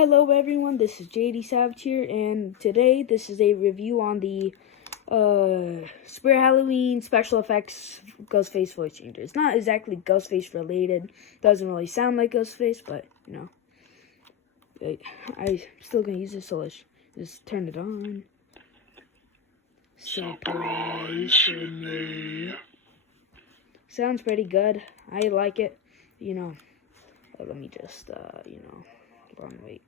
Hello everyone, this is JD Savage here, and today this is a review on the Spirit Halloween special effects Ghostface voice changer. It's not exactly Ghostface related, doesn't really sound like Ghostface, but you know, I'm still gonna use this, so let's just turn it on. Surprise me. Sounds pretty good. I like it. You know, let me just wrong wait.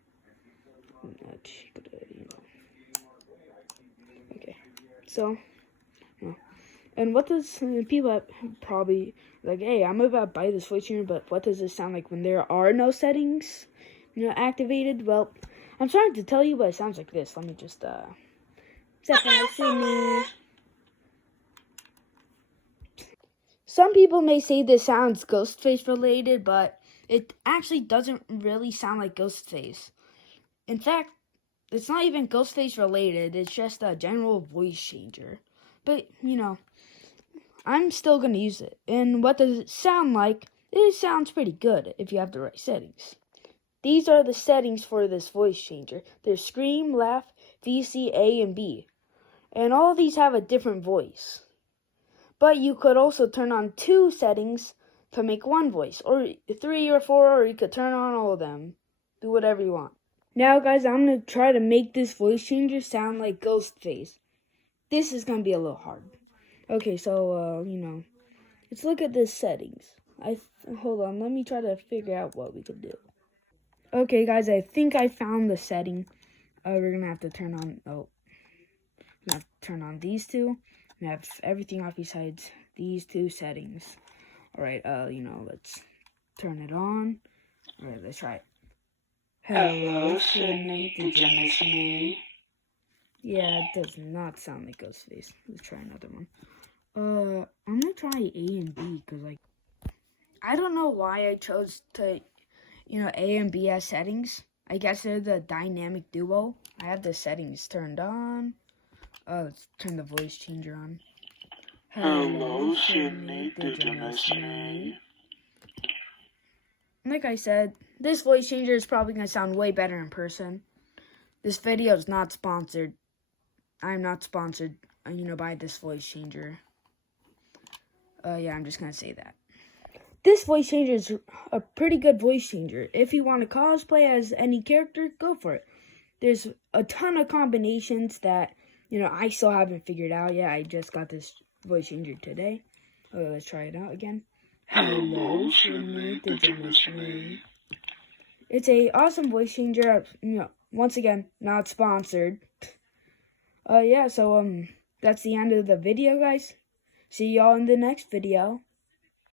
Not good, Okay, so, and what does people probably like? Hey, I'm about to buy this voice changer, but what does it sound like when there are no settings, activated? Well, I'm sorry to tell you, but it sounds like this. Let me just surprise me. Some people may say this sounds Ghostface related, but it actually doesn't really sound like Ghostface. In fact, it's not even Ghostface related. It's just a general voice changer. But, I'm still going to use it. And what does it sound like? It sounds pretty good if you have the right settings. These are the settings for this voice changer. There's Scream, Laugh, VC, A, and B. And all of these have a different voice. But you could also turn on 2 settings to make one voice. Or 3 or 4, or you could turn on all of them. Do whatever you want. Now, guys, I'm going to try to make this voice changer sound like Ghostface. This is going to be a little hard. Okay, so, let's look at the settings. Hold on, let me try to figure out what we could do. Okay, guys, I think I found the setting. We're going to have to turn on, these two. And have everything off besides these 2 settings. Alright, let's turn it on. Alright, let's try it. Hello, Sydney. Did you miss me? Yeah, it does not sound like Ghostface. Let's try another one. I'm gonna try A and B because, I don't know why I chose to, A and B as settings. I guess they're the dynamic duo. I have the settings turned on. Let's turn the voice changer on. Hello, Sydney. Did you miss me? Like I said, this voice changer is probably gonna sound way better in person. This video is not sponsored. I'm not sponsored, by this voice changer. Yeah, I'm just gonna say that. This voice changer is a pretty good voice changer. If you want to cosplay as any character, go for it. There's a ton of combinations that, I still haven't figured out yet. I just got this voice changer today. Okay, let's try it out again. Hello, Sydney. Did you miss me? It's a awesome voice changer. Once again, not sponsored. Yeah, so, that's the end of the video, guys. See y'all in the next video.